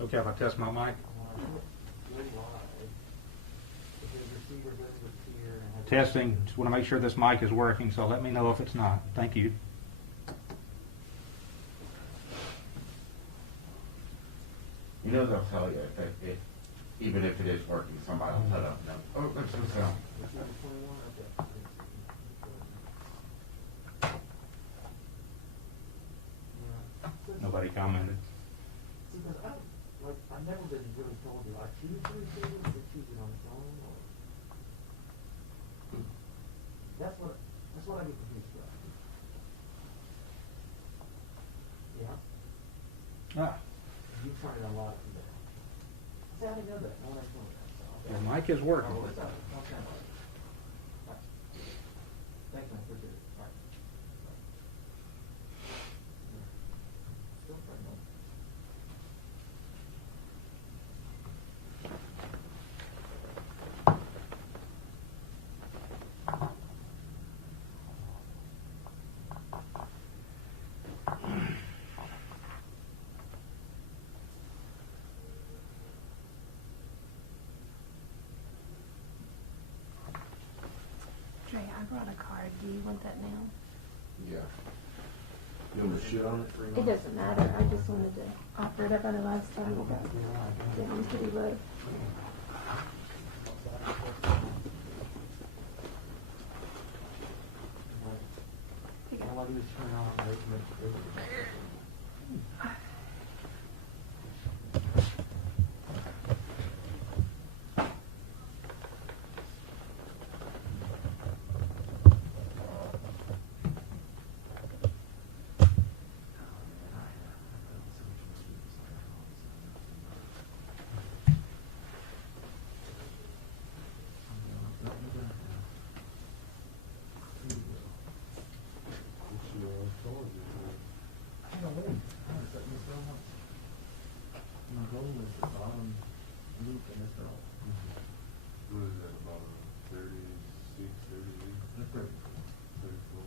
Okay, if I test my mic. Testing. Just want to make sure this mic is working, so let me know if it's not. Thank you. You know they'll tell you if even if it is working, somebody will tell them, no. Oh, let's just go. Nobody commented. I've never been really told to choose the receiver or choose it on its own. Or that's what I get confused about. Yeah. Ah, You tried it a lot of that. See, I didn't know that. No one else told me that. So, the mic is working. oh, it's okay. Right. Thanks, man. Appreciate it. All right. Still pregnant. Dre, I brought a card. Do you want that now? Yeah. You want to shit on it? It doesn't matter. I just wanted to offer it up. I know last time we got down pretty low. All I do is turn on and make my goal is the bottom loop in this girl. What is that, about 36, 38? That's pretty 34?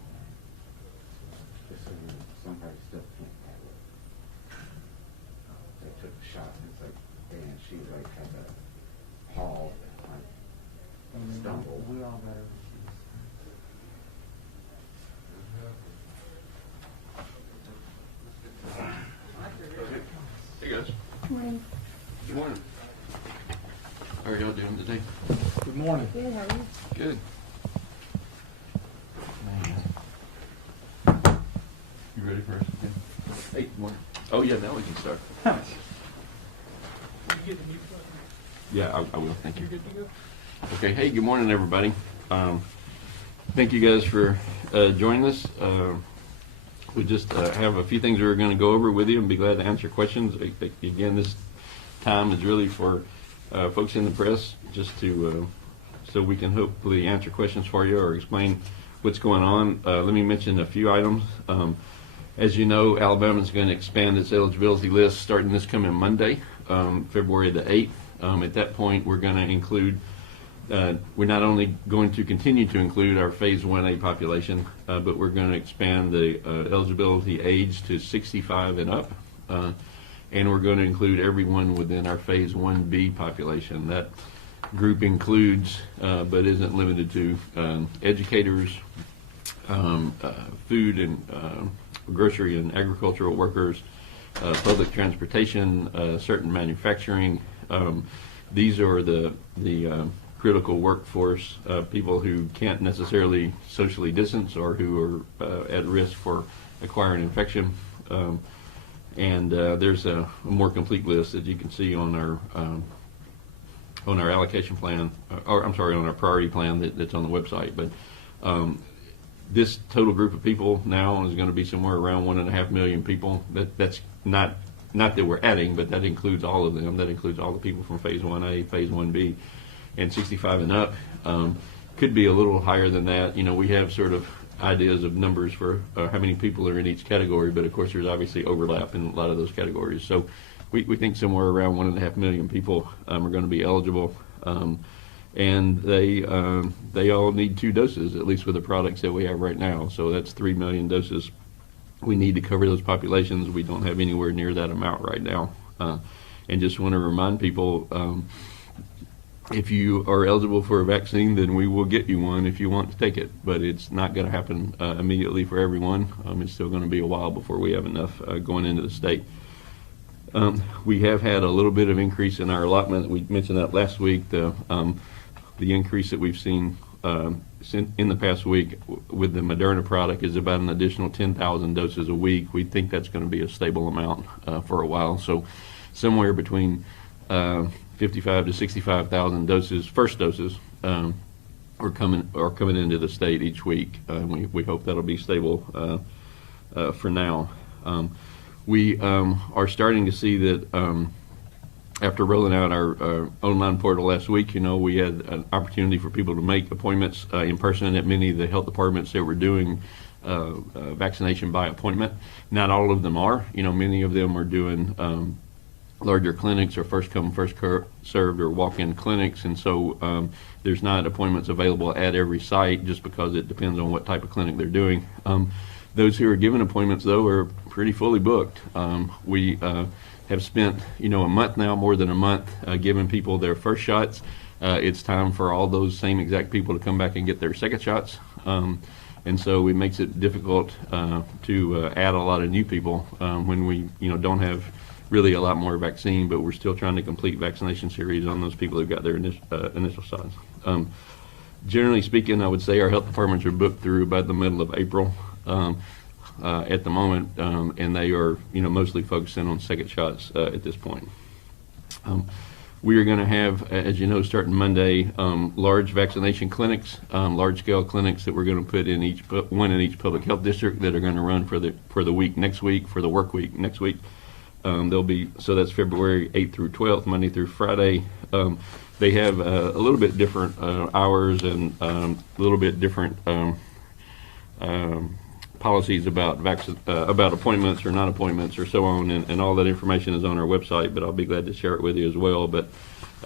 Just so you know, somebody still can't have it. They took a shot and it's like, and she like had a fall, like stumble. We all got our issues. Hey guys. Morning. Good morning. How are y'all doing today? Good morning. Good, how are you? Good. You ready for us? Okay. Hey, good morning. Oh yeah, now we can start. Yeah, I will. Thank you. Okay. Hey, good morning, everybody. Thank you guys for joining us. We just have a few things we're going to go over with you and be glad to answer questions. Again, this time is really for folks in the press, just to so we can hopefully answer questions for you or explain what's going on. Let me mention a few items. As you know, Alabama is going to expand its eligibility list starting this coming Monday, February the 8th. At that point, we're going to include we're not only going to continue to include our Phase 1A population, but we're going to expand the eligibility age to 65 and up, and we're going to include everyone within our Phase 1B population. That group includes, but isn't limited to, educators, food and grocery and agricultural workers, public transportation, certain manufacturing. These are the critical workforce, people who can't necessarily socially distance or who are at risk for acquiring infection. And there's a more complete list that you can see on our allocation plan, or I'm sorry, on our priority plan that's on the website. But this total group of people now is going to be somewhere around 1.5 million people. That's not that we're adding, but that includes all of them. That includes all the people from Phase 1A, Phase 1B, and 65 and up. Could be a little higher than that. You know, we have sort of ideas of numbers for how many people are in each category, but of course there's obviously overlap in a lot of those categories. So we think somewhere around 1.5 million people are going to be eligible, and they all need 2 doses, at least with the products that we have right now. So that's 3 million doses we need to cover those populations. We don't have anywhere near that amount right now. And just want to remind people, if you are eligible for a vaccine, then we will get you one if you want to take it. But it's not going to happen immediately for everyone. It's still going to be a while before we have enough going into the state. We have had a little bit of increase in our allotment. We mentioned that last week. The increase that we've seen in the past week with the Moderna product is about an additional 10,000 doses a week. We think that's going to be a stable amount for a while. So somewhere between 55 to 65,000 doses, first doses, are coming into the state each week. We hope that'll be stable for now. We are starting to see that after rolling out our online portal last week, we had an opportunity for people to make appointments in person at many of the health departments that were doing vaccination by appointment. Not all of them are. Many of them are doing larger clinics or first come, first served or walk-in clinics, and so there's not appointments available at every site just because it depends on what type of clinic they're doing. Those who are given appointments, though, are pretty fully booked. We have spent, a month now, more than a month, giving people their first shots. It's time for all those same exact people to come back and get their second shots. And so it makes it difficult to add a lot of new people when we, don't have really a lot more vaccine, but we're still trying to complete vaccination series on those people who got their initial shots. Generally speaking, I would say our health departments are booked through about the middle of April. At the moment, and they are, mostly focusing on second shots at this point. We are going to have, as you know, starting Monday, large vaccination clinics, large-scale clinics that we're going to put in one in each public health district that are going to run for the week next week, for the work week next week. They'll be, so that's February 8th through 12th, Monday through Friday. They have a little bit different hours and a little bit different policies about appointments or non-appointments or so on, and all that information is on our website, but I'll be glad to share it with you as well. But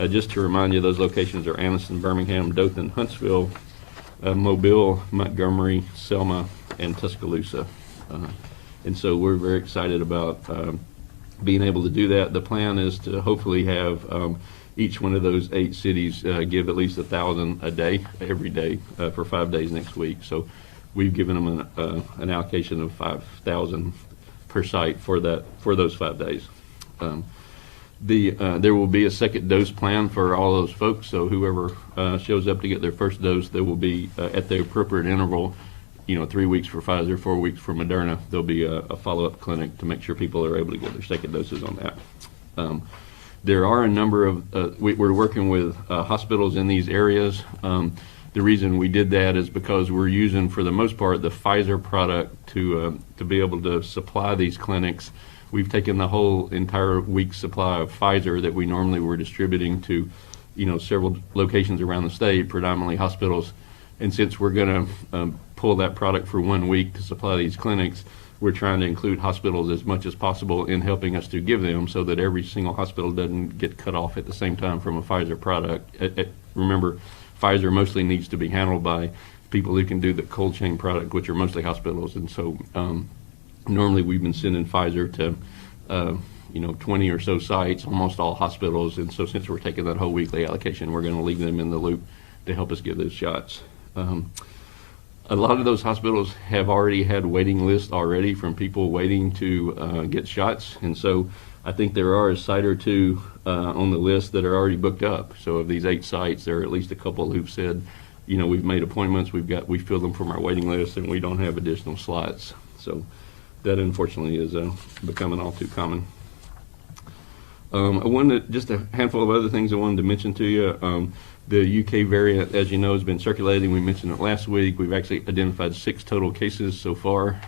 just to remind you, those locations are Anniston, Birmingham, Dothan, Huntsville, Mobile, Montgomery, Selma, and Tuscaloosa. And so we're very excited about being able to do that. The plan is to hopefully have each one of those 8 cities give at least 1,000 a day, every day, for 5 days next week. So we've given them an allocation of 5,000 per site for those 5 days. There will be a second dose plan for all those folks. So whoever shows up to get their first dose, there will be at the appropriate interval, 3 weeks for Pfizer, 4 weeks for Moderna. There'll be a follow-up clinic to make sure people are able to get their second doses on that. There are a number of we're working with hospitals in these areas. The reason we did that is because we're using, for the most part, the Pfizer product to be able to supply these clinics. We've taken the whole entire week's supply of Pfizer that we normally were distributing to, several locations around the state, predominantly hospitals. And since we're going to pull that product for 1 week to supply these clinics, we're trying to include hospitals as much as possible in helping us to give them, so that every single hospital doesn't get cut off at the same time from a Pfizer product. Remember, Pfizer mostly needs to be handled by people who can do the cold chain product, which are mostly hospitals. And so normally we've been sending Pfizer to 20 or so sites, almost all hospitals. And so since we're taking that whole weekly allocation, we're going to leave them in the loop to help us give those shots. A lot of those hospitals have already had waiting lists already from people waiting to get shots. And so I think there are a site or two on the list that are already booked up. So of these 8 sites, there are at least a couple who've said, we've made appointments, we filled them from our waiting list, and we don't have additional slots. So that unfortunately is becoming all too common. Just a handful of other things I wanted to mention to you. The UK variant, as you know, has been circulating. We mentioned it last week. We've actually identified 6 total cases so far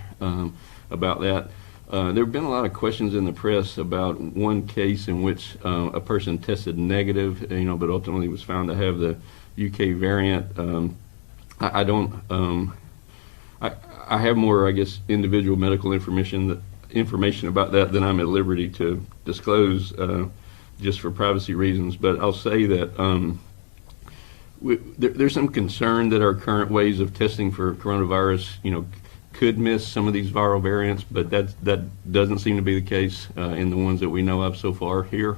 about that. There have been a lot of questions in the press about one case in which a person tested negative, but ultimately was found to have the UK variant. I have more, I guess, individual medical information about that than I'm at liberty to disclose, just for privacy reasons. But I'll say that there's some concern that our current ways of testing for coronavirus, could miss some of these viral variants, but that doesn't seem to be the case in the ones that we know of so far here.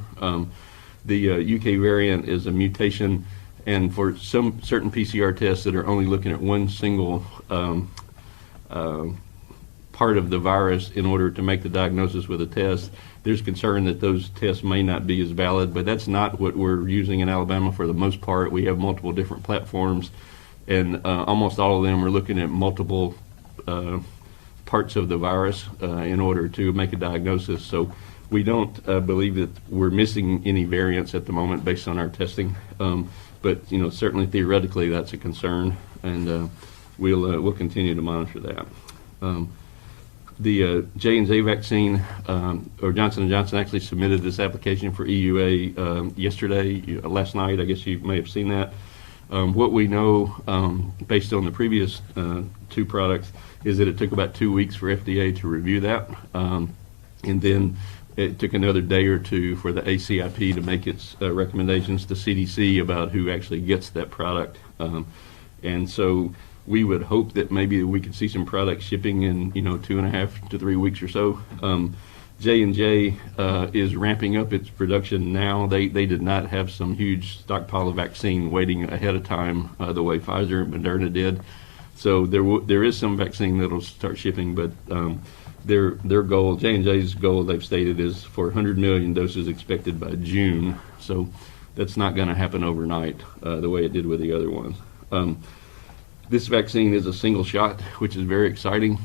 The UK variant is a mutation, and for some certain PCR tests that are only looking at one single part of the virus in order to make the diagnosis with a test, there's concern that those tests may not be as valid, but that's not what we're using in Alabama for the most part. We have multiple different platforms, and almost all of them are looking at multiple parts of the virus in order to make a diagnosis. So we don't believe that we're missing any variants at the moment based on our testing, but certainly theoretically that's a concern, and we'll continue to monitor that. The J&J vaccine, or Johnson & Johnson actually submitted this application for EUA yesterday, last night. I guess you may have seen that. What we know, based on the previous 2 products, is that it took about 2 weeks for FDA to review that, and then it took another day or 2 for the ACIP to make its recommendations to CDC about who actually gets that product. And so we would hope that maybe we could see some product shipping in 2.5 to 3 weeks or so. J&J is ramping up its production now. They did not have some huge stockpile of vaccine waiting ahead of time the way Pfizer and Moderna did. So there is some vaccine that'll start shipping, but their goal, J&J's goal, they've stated, is for 100 million doses expected by June. So that's not going to happen overnight the way it did with the other ones. This vaccine is a single shot, which is very exciting.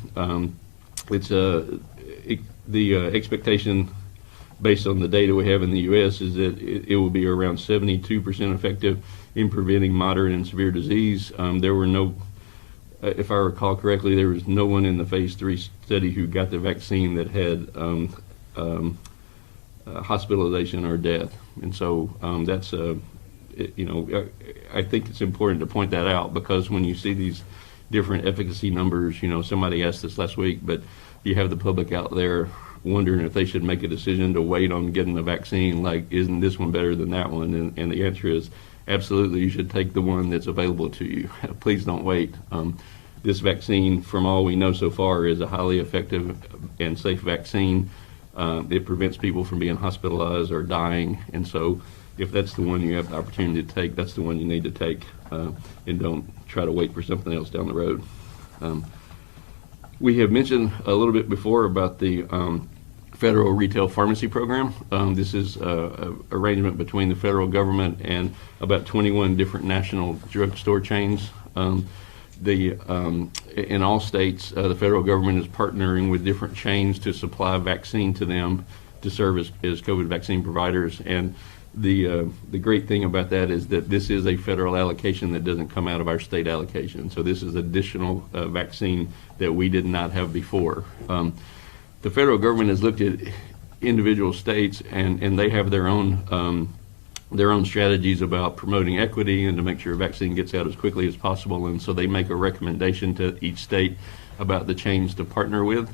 The expectation, based on the data we have in the U.S., is that it will be around 72% effective in preventing moderate and severe disease. There were no, if I recall correctly, there was no one in the phase 3 study who got the vaccine that had hospitalization or death. And so that's I think it's important to point that out, because when you see these different efficacy numbers, somebody asked this last week, but you have the public out there wondering if they should make a decision to wait on getting the vaccine, like, isn't this one better than that one? And the answer is absolutely, you should take the one that's available to you. Please don't wait. This vaccine, from all we know so far, is a highly effective and safe vaccine. It prevents people from being hospitalized or dying, and so if that's the one you have the opportunity to take, that's the one you need to take, and don't try to wait for something else down the road. We have mentioned a little bit before about the federal retail pharmacy program. This is an arrangement between the federal government and about 21 different national drugstore chains. In all states, the federal government is partnering with different chains to supply vaccine to them to serve as COVID vaccine providers. And the great thing about that is that this is a federal allocation that doesn't come out of our state allocation. So this is additional vaccine that we did not have before. The federal government has looked at individual states, and they have their own strategies about promoting equity and to make sure a vaccine gets out as quickly as possible. And so they make a recommendation to each state about the chains to partner with.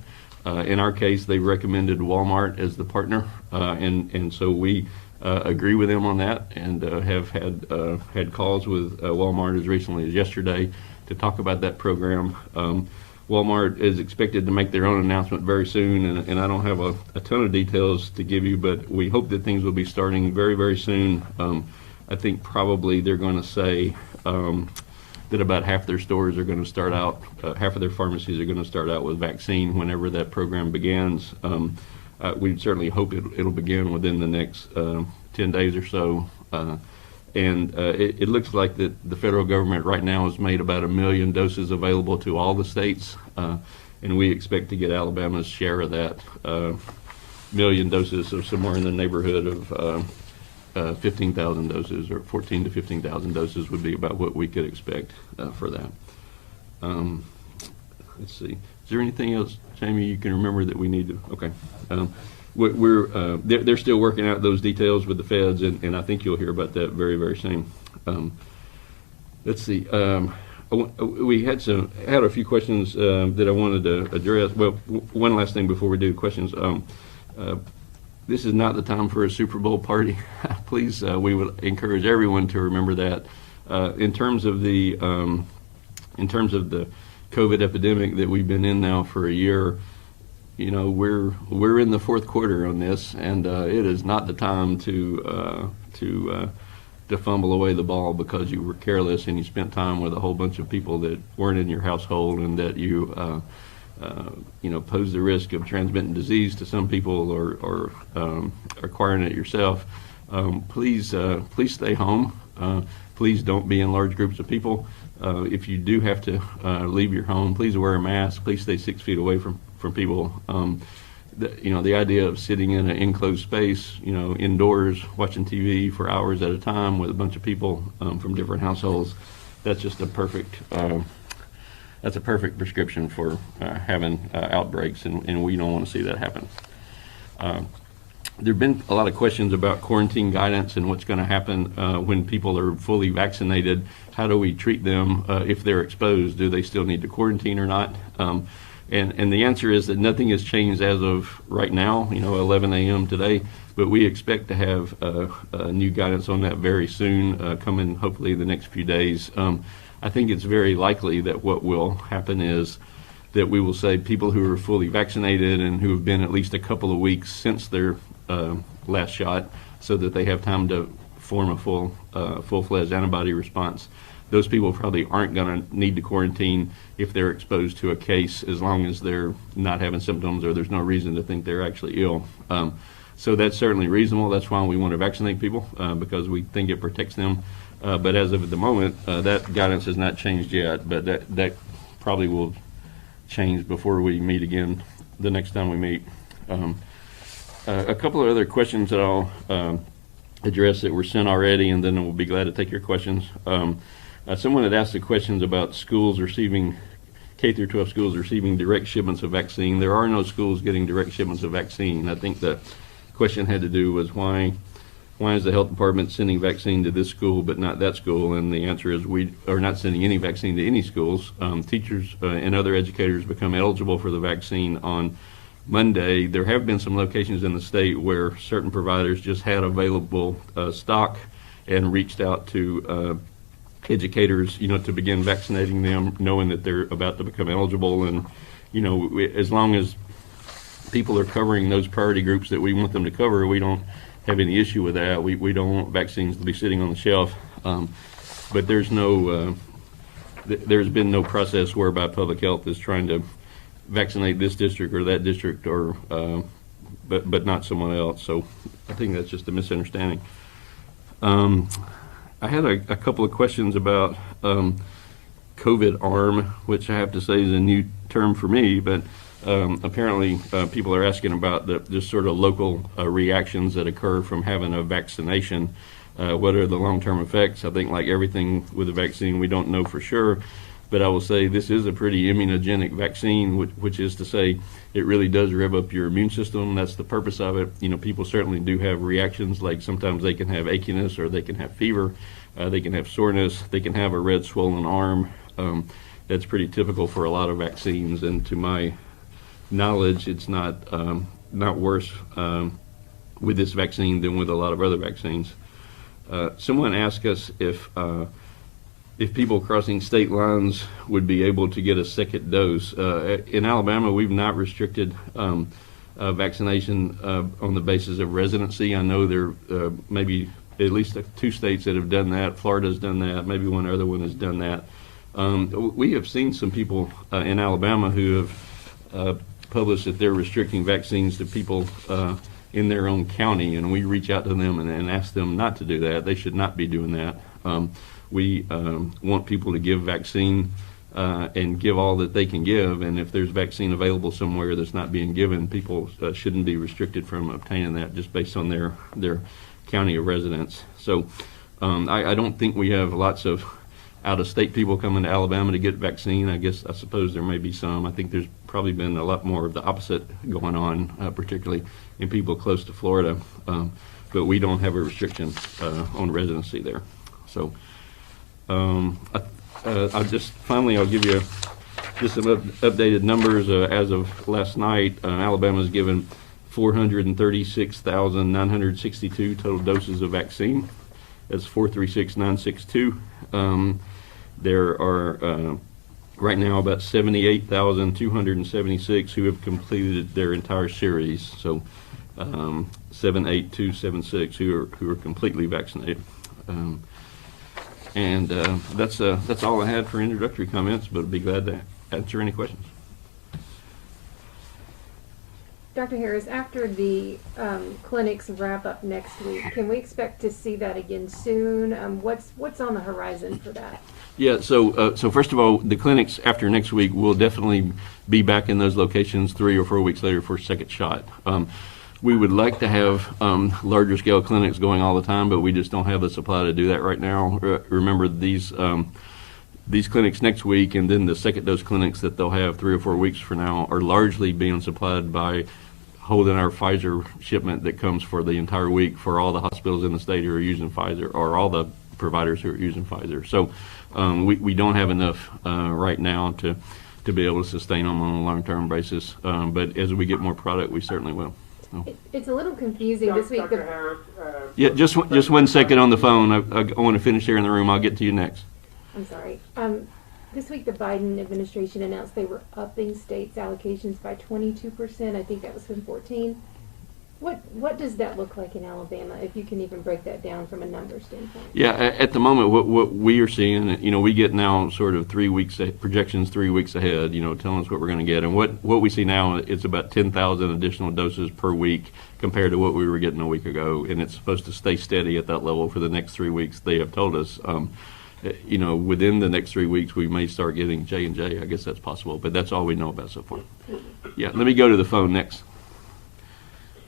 In our case, they recommended Walmart as the partner, and so we agree with them on that, and have had calls with Walmart as recently as yesterday to talk about that program. Walmart is expected to make their own announcement very soon, and I don't have a ton of details to give you, but we hope that things will be starting very, very soon. I think probably they're going to say that about half their stores are going to start out, half of their pharmacies are going to start out with vaccine whenever that program begins. We certainly hope it'll begin within the next 10 days or so. And it looks like that the federal government right now has made about 1 million doses available to all the states, and we expect to get Alabama's share of that 1 million doses, so somewhere in the neighborhood of 15,000 doses, or 14 to 15,000 doses would be about what we could expect for that. Let's see. Is there anything else, Jamie, you can remember that we need to? Okay. They're still working out those details with the feds, and I think you'll hear about that very, very soon. Let's see. We had a few questions that I wanted to address. Well, one last thing before we do questions. This is not the time for a Super Bowl party. Please, we would encourage everyone to remember that. In terms of the COVID epidemic that we've been in now for a year, you know, we're in the fourth quarter on this, and it is not the time to fumble away the ball because you were careless and you spent time with a whole bunch of people that weren't in your household, and that you pose the risk of transmitting disease to some people or acquiring it yourself. Please stay home. Please don't be in large groups of people. If you do have to leave your home, please wear a mask. Please stay 6 feet away from people. The idea of sitting in an enclosed space, indoors, watching TV for hours at a time with a bunch of people from different households, that's just a perfect prescription for having outbreaks, and we don't want to see that happen. There have been a lot of questions about quarantine guidance and what's going to happen when people are fully vaccinated. How do we treat them if they're exposed? Do they still need to quarantine or not? And the answer is that nothing has changed as of right now, 11 a.m. today, but we expect to have new guidance on that very soon, coming hopefully the next few days. I think it's very likely that what will happen is that we will say people who are fully vaccinated and who have been at least a couple of weeks since their last shot, so that they have time to form a full-fledged antibody response. Those people probably aren't going to need to quarantine if they're exposed to a case, as long as they're not having symptoms or there's no reason to think they're actually ill. So that's certainly reasonable. That's why we want to vaccinate people, because we think it protects them. But as of the moment, that guidance has not changed yet, but that probably will change before we meet again the next time we meet. A couple of other questions that I'll address that were sent already, and then we'll be glad to take your questions. Someone had asked the questions about schools receiving, K through 12 schools receiving direct shipments of vaccine. There are no schools getting direct shipments of vaccine. I think the question had to do with why is the health department sending vaccine to this school but not that school? And the answer is we are not sending any vaccine to any schools. Teachers and other educators become eligible for the vaccine on Monday. There have been some locations in the state where certain providers just had available stock and reached out to educators, to begin vaccinating them, knowing that they're about to become eligible. And, as long as people are covering those priority groups that we want them to cover, we don't have any issue with that. We don't want vaccines to be sitting on the shelf. But there's been no process whereby public health is trying to vaccinate this district or that district, or but not someone else. So I think that's just a misunderstanding. I had a couple of questions about COVID arm, which I have to say is a new term for me, but apparently people are asking about the just sort of local reactions that occur from having a vaccination. What are the long-term effects? I think, like everything with the vaccine, we don't know for sure. But I will say this is a pretty immunogenic vaccine, which is to say it really does rev up your immune system. That's the purpose of it. People certainly do have reactions, like sometimes they can have achiness, or they can have fever, they can have soreness, they can have a red swollen arm. That's pretty typical for a lot of vaccines, and to my knowledge, it's not worse with this vaccine than with a lot of other vaccines. Someone asked us if people crossing state lines would be able to get a second dose. In Alabama, we've not restricted vaccination on the basis of residency. I know there may be at least 2 states that have done that. Florida's done that. Maybe one other one has done that. We have seen some people in Alabama who have published that they're restricting vaccines to people in their own county, and we reach out to them and ask them not to do that. They should not be doing that. We want people to give vaccine and give all that they can give, and if there's vaccine available somewhere that's not being given, people shouldn't be restricted from obtaining that just based on their county of residence. So I don't think we have lots of out-of-state people coming to Alabama to get vaccine. I suppose there may be some. I think there's probably been a lot more of the opposite going on, particularly in people close to Florida, but we don't have a restriction on residency there. So I'll give you just some updated numbers. As of last night, Alabama's given 436,962 total doses of vaccine. That's 436,962. There are right now about 78,276 who have completed their entire series. So 78276 who are completely vaccinated. That's all I had for introductory comments, but I'd be glad to answer any questions. Dr. Harris, after the clinics wrap up next week, can we expect to see that again soon? What's on the horizon for that? Yeah, so first of all, the clinics after next week will definitely be back in those locations 3 or 4 weeks later for a second shot. We would like to have larger scale clinics going all the time, but we just don't have the supply to do that right now. Remember, these clinics next week and then the second dose clinics that they'll have 3 or 4 weeks from now are largely being supplied by holding our Pfizer shipment that comes for the entire week for all the hospitals in the state who are using Pfizer, or all the providers who are using Pfizer. So we don't have enough right now to be able to sustain them on a long-term basis. But as we get more product, we certainly will. So. It's a little confusing this week. Dr. Harris, Yeah, just 1 second on the phone. I want to finish here in the room. I'll get to you next. I'm sorry. This week, the Biden administration announced they were upping states' allocations by 22%. I think that was from 14. What does that look like in Alabama, if you can even break that down from a number standpoint? Yeah, at the moment, what we are seeing, we get now sort of 3 weeks projections 3 weeks ahead, telling us what we're going to get. And what we see now, it's about 10,000 additional doses per week compared to what we were getting a week ago. And it's supposed to stay steady at that level for the next 3 weeks. They have told us. Within the next 3 weeks, we may start getting J&J. I guess that's possible, but that's all we know about so far. Yeah, let me go to the phone next.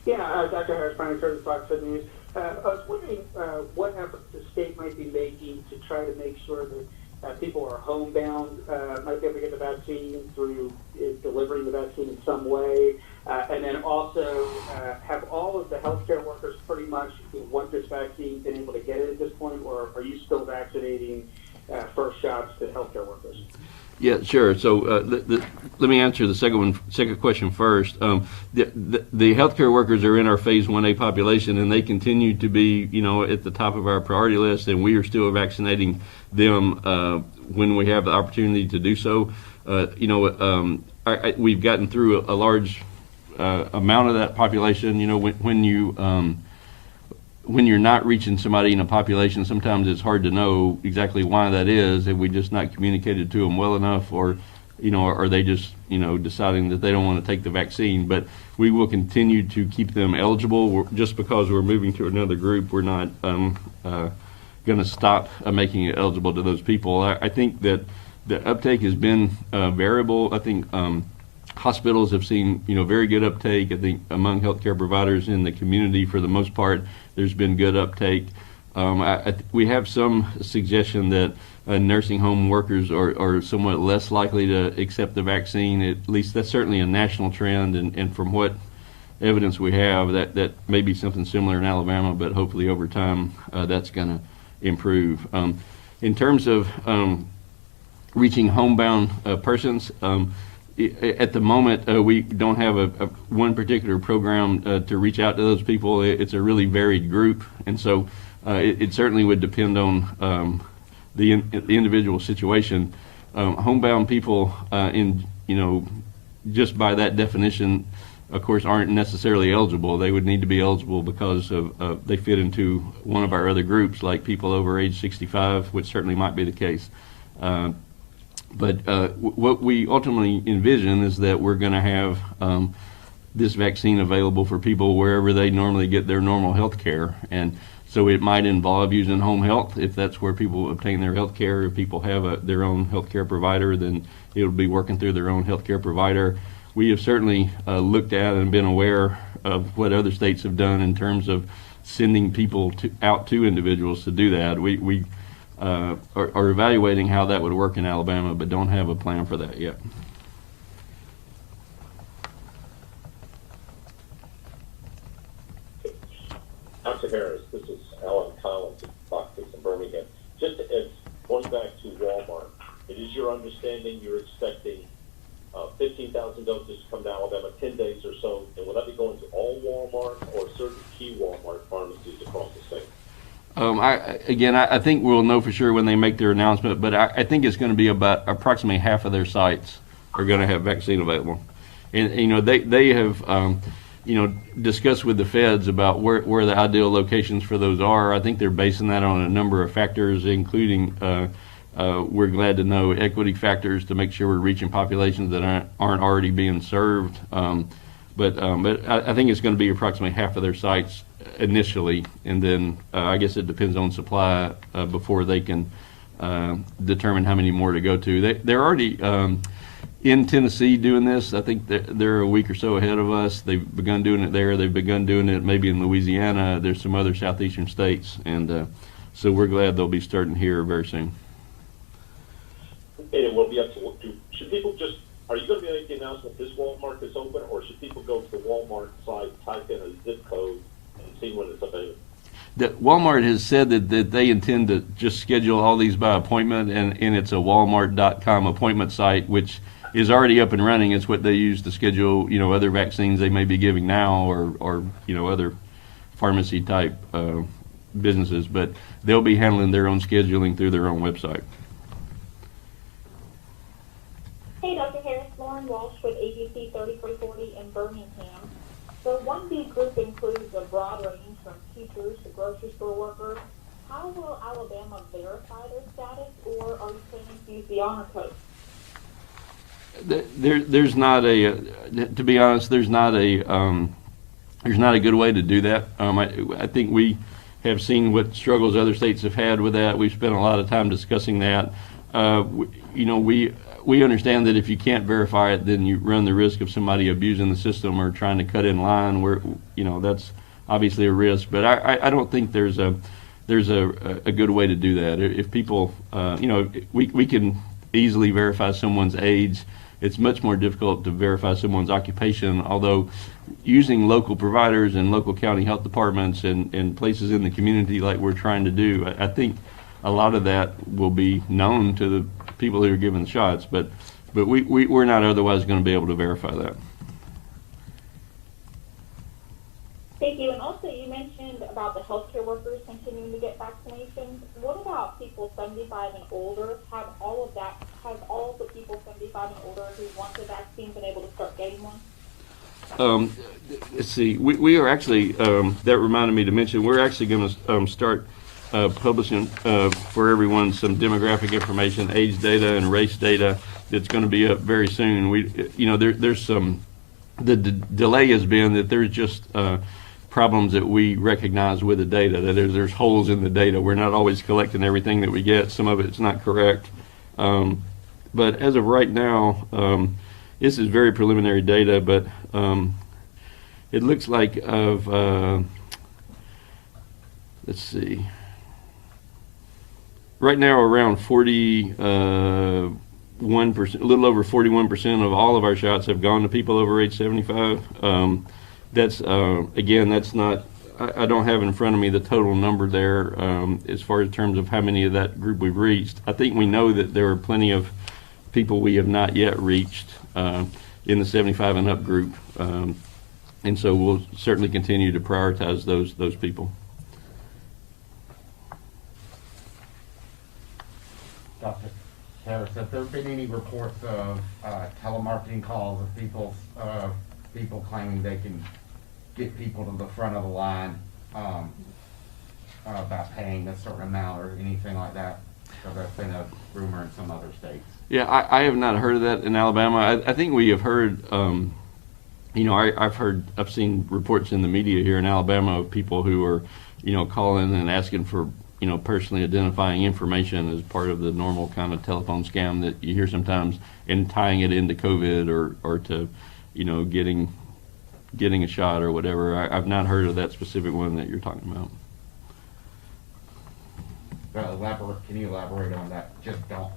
Yeah, Dr. Harris, Brian Curtis, Fox 7 News. I was wondering what efforts the state might be making to try to make sure that people who are homebound might be able to get the vaccine through delivering the vaccine in some way. And then also, have all of the healthcare workers pretty much, want this vaccine, been able to get it at this point, or are you still vaccinating first shots to healthcare workers? Yeah, sure. So let me answer the second question first. The healthcare workers are in our Phase 1A population, and they continue to be, at the top of our priority list, and we are still vaccinating them when we have the opportunity to do so. We've gotten through a large amount of that population. When you're not reaching somebody in a population, sometimes it's hard to know exactly why that is. Have we just not communicated to them well enough, or are they just deciding that they don't want to take the vaccine? But we will continue to keep them eligible. Just because we're moving to another group, we're not going to stop making it eligible to those people. I think that the uptake has been variable. I think hospitals have seen very good uptake. I think among healthcare providers in the community, for the most part, there's been good uptake. We have some suggestion that nursing home workers are somewhat less likely to accept the vaccine. At least that's certainly a national trend, and from what evidence we have, that may be something similar in Alabama, but hopefully over time that's going to improve. In terms of reaching homebound persons, at the moment, we don't have one particular program to reach out to those people. It's a really varied group, and so it certainly would depend on the individual situation. Homebound people, just by that definition, of course, aren't necessarily eligible. They would need to be eligible because of they fit into one of our other groups, like people over age 65, which certainly might be the case. But what we ultimately envision is that we're going to have this vaccine available for people wherever they normally get their normal health care. And so it might involve using home health if that's where people obtain their health care. If people have their own health care provider, then it will be working through their own health care provider. We have certainly looked at and been aware of what other states have done in terms of sending people out to individuals to do that. We are evaluating how that would work in Alabama, but don't have a plan for that yet. Dr. Harris, this is Alan Collins at Fox 6 in Birmingham. Just as going back to Walmart, it is your understanding you're expecting 15,000 doses to come to Alabama 10 days or so, and will that be going to all Walmart or certain key Walmart pharmacies across the state? I think we'll know for sure when they make their announcement, but I think it's going to be about approximately half of their sites are going to have vaccine available. And they have, discussed with the feds about where the ideal locations for those are. I think they're basing that on a number of factors, including, we're glad to know, equity factors to make sure we're reaching populations that aren't already being served. But I think it's going to be approximately half of their sites initially, and then I guess it depends on supply before they can determine how many more to go to. They're already in Tennessee doing this. I think they're a week or so ahead of us. They've begun doing it there. They've begun doing it maybe in Louisiana. There's some other southeastern states, and so we're glad they'll be starting here very soon. And it will be up to, should people just, are you going to be making the announcement this Walmart is open, or should people go to the Walmart site, type in a zip code, and see when it's available? Walmart has said that they intend to just schedule all these by appointment, and it's a walmart.com appointment site, which is already up and running. It's what they use to schedule, other vaccines they may be giving now, or other pharmacy type businesses. But they'll be handling their own scheduling through their own website. Hey, Dr. Harris, Lauren Walsh with ABC 3340 in Birmingham. The 1B group includes a broad range from teachers to grocery store workers. How will Alabama verify their status, or are you planning to use the honor code? There's not to be honest, there's not a good way to do that. I think we have seen what struggles other states have had with that. We've spent a lot of time discussing that. We understand that if you can't verify it, then you run the risk of somebody abusing the system or trying to cut in line. Where that's obviously a risk. But I don't think there's a good way to do that. If people, we can easily verify someone's age. It's much more difficult to verify someone's occupation, although using local providers and local county health departments and places in the community like we're trying to do, I think a lot of that will be known to the people who are given the shots, but we're not otherwise going to be able to verify that. Thank you. And also, you mentioned about the healthcare workers continuing to get vaccinations. What about people 75 and older? Have all of the people 75 and older who want the vaccine been able to start getting one? Let's see. We are actually, that reminded me to mention, we're actually going to start publishing for everyone some demographic information, age data and race data that's going to be up very soon. There's some, the delay has been that there's just problems that we recognize with the data, that there's holes in the data. We're not always collecting everything that we get. Some of it's not correct. But as of right now, this is very preliminary data, but it looks like let's see, right now around 41%, a little over 41% of all of our shots have gone to people over age 75. That's again, that's not, I don't have in front of me the total number there as far as terms of how many of that group we've reached. I think we know that there are plenty of people we have not yet reached in the 75 and up group, and so we'll certainly continue to prioritize those people. Dr. Harris, have there been any reports of telemarketing calls of people claiming they can get people to the front of the line by paying a certain amount or anything like that? So that's been a rumor in some other states. Yeah, I have not heard of that in Alabama. I think we have heard, I've seen reports in the media here in Alabama of people who are, calling and asking for, personally identifying information as part of the normal kind of telephone scam that you hear sometimes, and tying it into COVID or to, getting a shot or whatever. I've not heard of that specific one that you're talking about. Can you elaborate on that? Just don't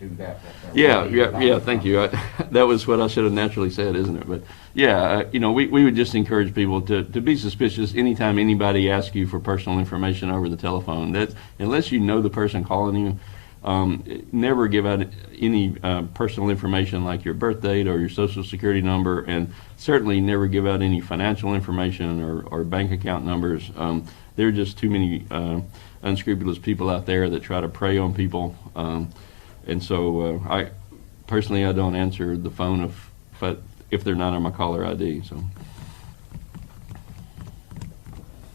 do that. Yeah. Thank you. That was what I should have naturally said, isn't it? But yeah, we would just encourage people to be suspicious anytime anybody asks you for personal information over the telephone. That unless you know the person calling you, Never give out any personal information like your birth date or your social security number, and certainly never give out any financial information or bank account numbers. There are just too many unscrupulous people out there that try to prey on people, and so I personally don't answer the phone if they're not on my caller ID. So.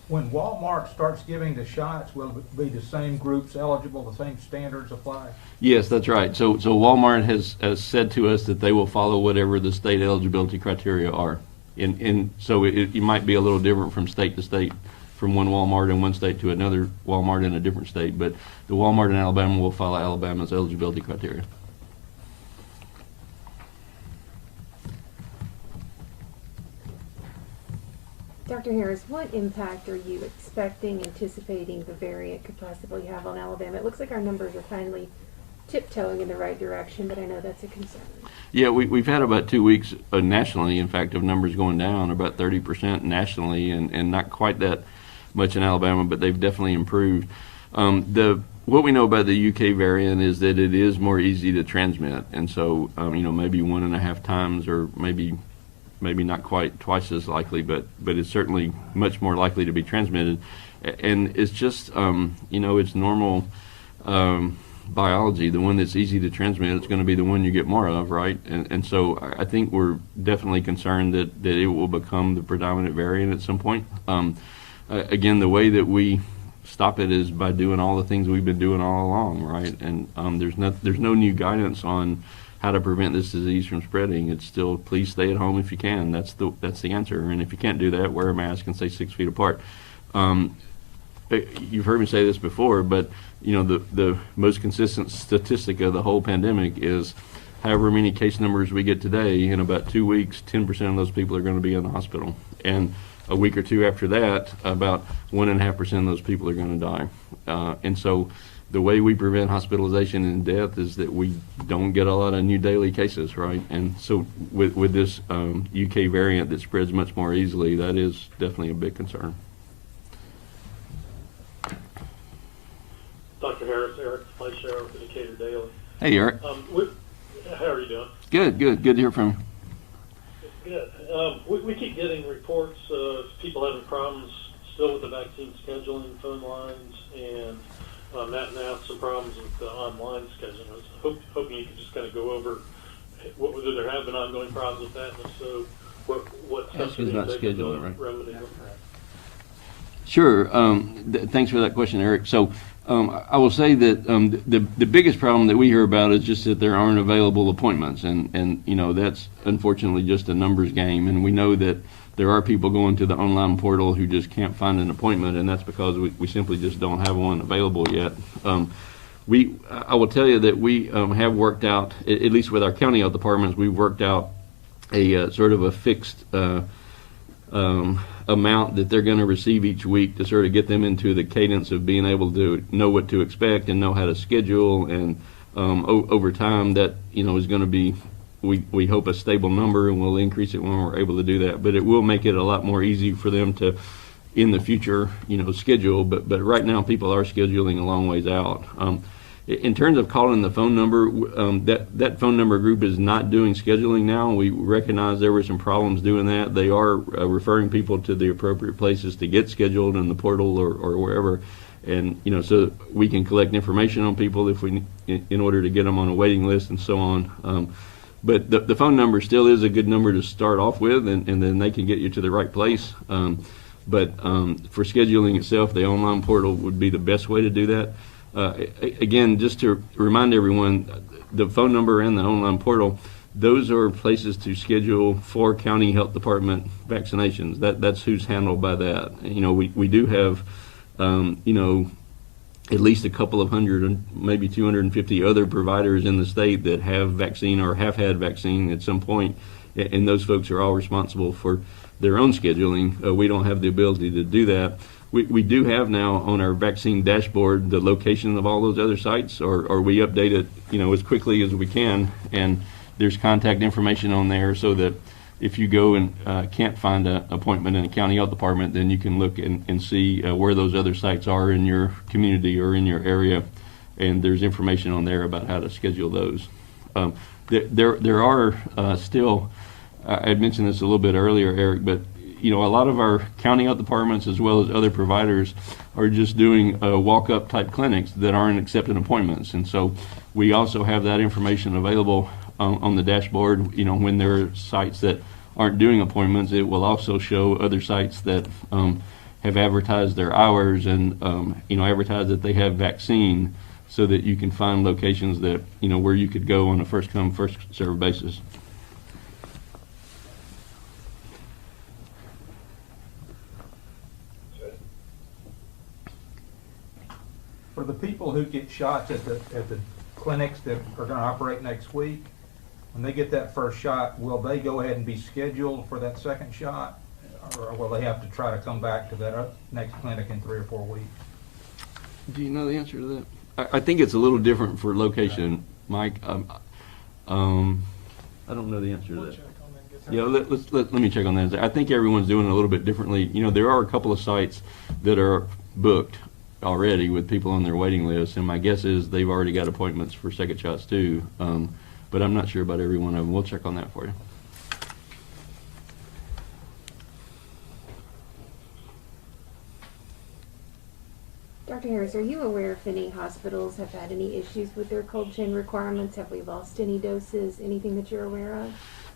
When Walmart starts giving the shots, will it be the same groups eligible, the same standards apply? Yes, that's right. So Walmart has said to us that they will follow whatever the state eligibility criteria are. So it might be a little different from state to state, from one Walmart in one state to another Walmart in a different state. But the Walmart in Alabama will follow Alabama's eligibility criteria. Dr. Harris, what impact are you anticipating the variant could possibly have on Alabama? It looks like our numbers are finally tiptoeing in the right direction, but I know that's a concern. Yeah, we've had about 2 weeks nationally, in fact, of numbers going down, about 30% nationally, and not quite that much in Alabama, but they've definitely improved. What we know about the UK variant is that it is more easy to transmit, and so maybe 1.5 times, or maybe not quite twice as likely, but it's certainly much more likely to be transmitted. And it's just, it's normal biology. The one that's easy to transmit, it's going to be the one you get more of, right? And so I think we're definitely concerned that it will become the predominant variant at some point. Again, the way that we stop it is by doing all the things we've been doing all along, right? And there's no new guidance on how to prevent this disease from spreading. It's still, please stay at home if you can. That's the answer. And if you can't do that, wear a mask and stay 6 feet apart. You've heard me say this before, but the most consistent statistic of the whole pandemic is however many case numbers we get today, in about 2 weeks, 10% of those people are going to be in the hospital. And a week or two after that, about 1.5% of those people are going to die. And so the way we prevent hospitalization and death is that we don't get a lot of new daily cases, right? And so with this UK variant that spreads much more easily, that is definitely a big concern. Dr. Harris, Eric, Vice Sheriff, Decatur Daily. Hey, Eric. How are you doing? Good to hear from you. Good. We keep getting reports of people having problems still with the vaccine scheduling phone lines, and Matt and Ath some problems with the online scheduling. I was hoping you could just kind of go over whether there have been ongoing problems with that, and if so, what steps are being taken to remedy them. Sure. Thanks for that question, Eric. So I will say that the biggest problem that we hear about is just that there aren't available appointments, and that's unfortunately just a numbers game, and we know that there are people going to the online portal who just can't find an appointment, and that's because we simply just don't have one available yet. I will tell you that we have worked out, at least with our county health departments, we've worked out a sort of a fixed amount that they're going to receive each week to sort of get them into the cadence of being able to know what to expect and know how to schedule. And over time, that is going to be, we hope, a stable number, and we'll increase it when we're able to do that. But it will make it a lot more easy for them to, in the future, schedule. But right now, people are scheduling a long ways out. In terms of calling the phone number, that phone number group is not doing scheduling now. We recognize there were some problems doing that. They are referring people to the appropriate places to get scheduled in the portal or wherever, and so we can collect information on people if we, in order to get them on a waiting list and so on. But the phone number still is a good number to start off with, and then they can get you to the right place. But for scheduling itself, the online portal would be the best way to do that. Again, just to remind everyone, the phone number and the online portal, those are places to schedule for county health department vaccinations. That's who's handled by that. We do have, at least a couple of hundred, maybe 250 other providers in the state that have vaccine or have had vaccine at some point, and those folks are all responsible for their own scheduling. We don't have the ability to do that. We do have now on our vaccine dashboard the location of all those other sites, or we update it, as quickly as we can, and there's contact information on there so that if you go and can't find an appointment in a county health department, then you can look and see where those other sites are in your community or in your area. and there's information on there about how to schedule those. There are still, I had mentioned this a little bit earlier, Eric, but a lot of our county health departments as well as other providers are just doing walk-up type clinics that aren't accepting appointments. And so we also have that information available on the dashboard. When there are sites that aren't doing appointments, it will also show other sites that have advertised their hours and advertise that they have vaccine, so that you can find locations that where you could go on a first come first served basis. For the people who get shots at the clinics that are going to operate next week, when they get that first shot, will they go ahead and be scheduled for that second shot, or will they have to try to come back to that next clinic in 3 or 4 weeks? Do you know the answer to that? I think it's a little different for location, Mike. I don't know the answer to that. Yeah, let me check on that. I think everyone's doing it a little bit differently. There are a couple of sites that are booked already with people on their waiting list, and my guess is they've already got appointments for second shots too. But I'm not sure about every one of them. We'll check on that for you. Dr. Harris, are you aware if any hospitals have had any issues with their cold chain requirements? Have we lost any doses? Anything that you're aware of?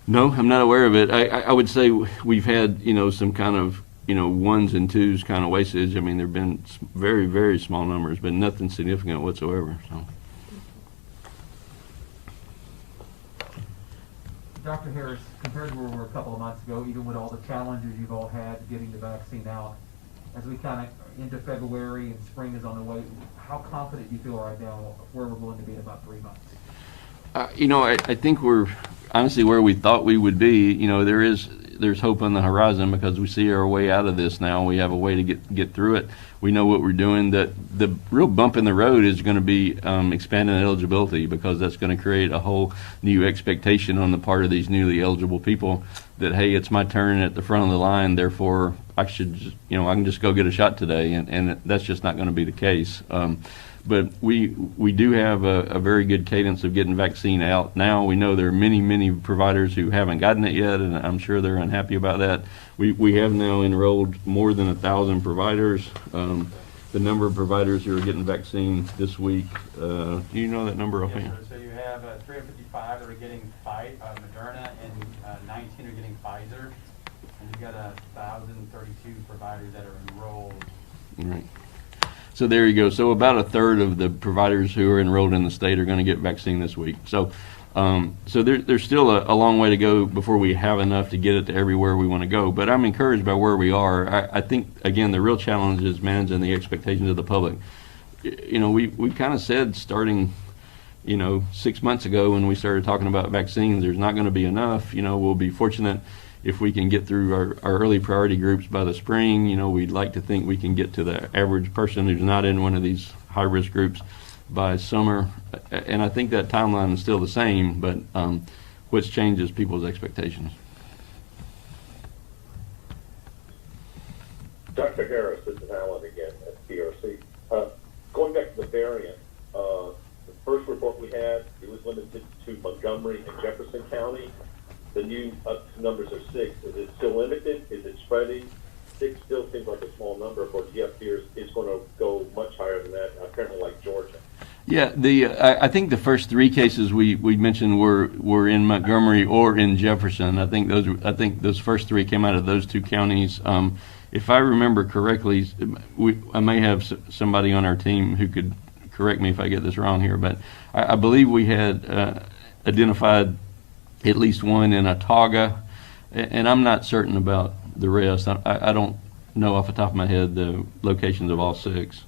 No, I'm not aware of it. I would say we've had, some kind of, ones and twos kind of wastage. I mean, there have been very, very small numbers, but nothing significant whatsoever. So. Dr. Harris, compared to where we were a couple of months ago, even with all the challenges you've all had getting the vaccine out, as we kind of into February and spring is on the way, how confident do you feel right now where we're going to be in about 3 months? I think we're honestly where we thought we would be. There's hope on the horizon because we see our way out of this now. We have a way to get through it. We know what we're doing. The real bump in the road is going to be expanding eligibility, because that's going to create a whole new expectation on the part of these newly eligible people that, hey, it's my turn at the front of the line, therefore I should just, I can just go get a shot today, and that's just not going to be the case. But we do have a very good cadence of getting vaccine out now. We know there are many providers who haven't gotten it yet, and I'm sure they're unhappy about that. We have now enrolled more than 1,000 providers. The number of providers who are getting vaccine this week, do you know that number offhand? Yes, so you have 355 that are getting Moderna, and 19 are getting Pfizer, and you've got 1,032 providers that are enrolled. Right. So there you go. So about a third of the providers who are enrolled in the state are going to get vaccine this week. So there's still a long way to go before we have enough to get it to everywhere we want to go. But I'm encouraged by where we are. I think, again, the real challenge is managing the expectations of the public. We kind of said starting, 6 months ago when we started talking about vaccines, there's not going to be enough. We'll be fortunate if we can get through our early priority groups by the spring. We'd like to think we can get to the average person who's not in one of these high-risk groups by summer. And I think that timeline is still the same, but what's changed is people's expectations. Dr. Harris, this is Alan again at PRC. Going back to the variant, the first report we had, it was limited to Montgomery and Jefferson County. The new numbers are 6. Is it still limited? Is it spreading? 6 still seems like a small number, but you have fears it's going to go much higher than that, apparently like Georgia. Yeah, I think the first 3 cases we mentioned were in Montgomery or in Jefferson. I think those first 3 came out of those 2 counties. If I remember correctly, I may have somebody on our team who could correct me if I get this wrong here, but I believe we had identified at least 1 in Autauga, and I'm not certain about the rest. I don't know off the top of my head the locations of all 6.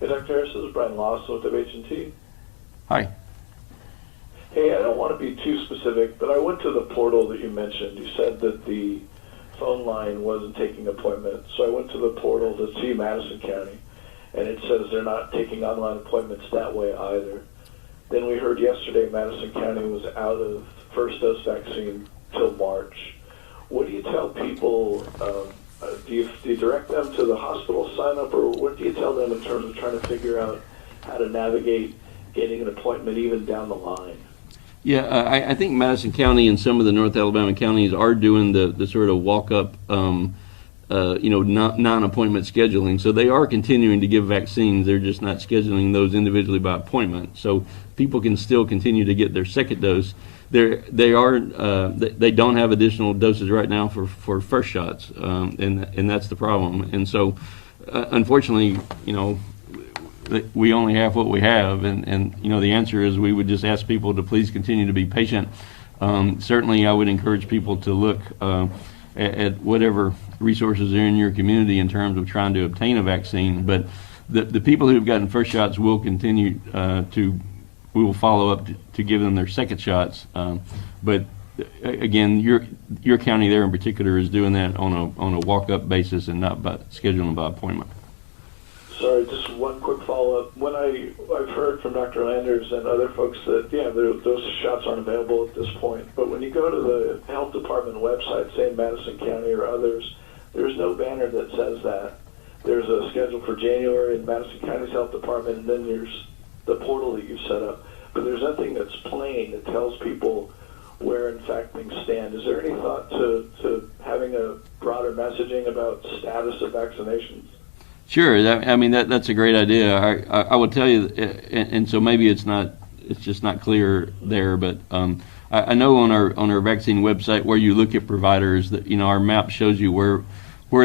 Hey, Dr. Harris, this is Brian Lasso with WH&T. Hi. Hey, I don't want to be too specific, but I went to the portal that you mentioned. You said that the phone line wasn't taking appointments, so I went to the portal to see Madison County, and it says they're not taking online appointments that way either. Then we heard yesterday Madison County was out of first dose vaccine till March. What do you tell people? Do you direct them to the hospital sign up, or what do you tell them in terms of trying to figure out how to navigate getting an appointment even down the line? Yeah, I think Madison County and some of the North Alabama counties are doing the sort of walk-up, non-appointment scheduling. So they are continuing to give vaccines. They're just not scheduling those individually by appointment. So people can still continue to get their second dose. They don't have additional doses right now for first shots, and that's the problem. And so, unfortunately, we only have what we have, and the answer is we would just ask people to please continue to be patient. Certainly, I would encourage people to look at whatever resources are in your community in terms of trying to obtain a vaccine. But the people who have gotten first shots will continue we will follow up to give them their second shots. But again, your county there in particular is doing that on a walk-up basis and not by scheduling by appointment. Sorry, just one quick follow-up. When I've heard from Dr. Landers and other folks that, those shots aren't available at this point, but when you go to the health department website, say in Madison County or others, there's no banner that says that. There's a schedule for January in Madison County's health department, and then there's the portal that you've set up. But there's nothing that's plain that tells people where, in fact, things stand. Is there any thought to having a broader messaging about status of vaccinations? Sure. That's a great idea. I would tell you, and so maybe it's just not clear there, but I know on our vaccine website where you look at providers that our map shows you where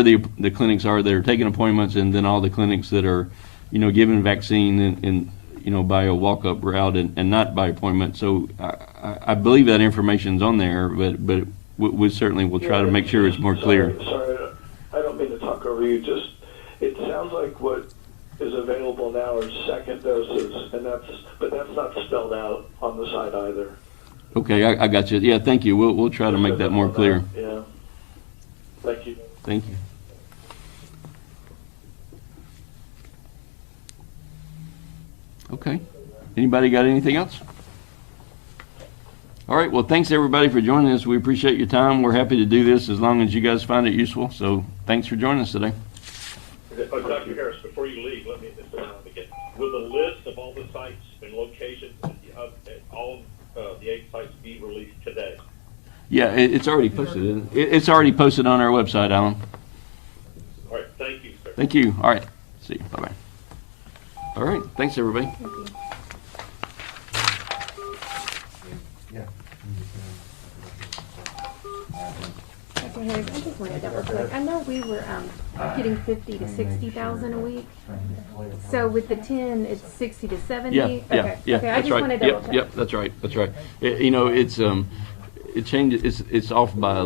the clinics are that are taking appointments, and then all the clinics that are giving vaccine and by a walk-up route and not by appointment. So I believe that information's on there, but we certainly will try to make sure it's more clear. Sorry, I don't mean to talk over you. Just it sounds like what is available now are second doses, but that's not spelled out on the site either. Okay, I got you. Yeah, thank you. We'll try to make that more clear. Yeah. Thank you. Thank you. Okay. Anybody got anything else? All right. Well, thanks everybody for joining us. We appreciate your time. We're happy to do this as long as you guys find it useful. So thanks for joining us today. Dr. Harris, before you leave, let me just again. Will the list of all the sites and locations of all of the 8 sites be released today? Yeah, it's already posted. It's already posted on our website, Alan. All right. Thank you, sir. Thank you. All right. See you. Bye-bye. All right. Thanks, everybody. Thank you. Dr. Harris, I just wanted to double check. I know we were getting 50 to 60,000 a week. So with the 10, it's 60 to 70. Yeah. Okay. Yeah. Okay. I That's just right. wanted to double check. Yep. That's right. That's right. It changes. It's off by a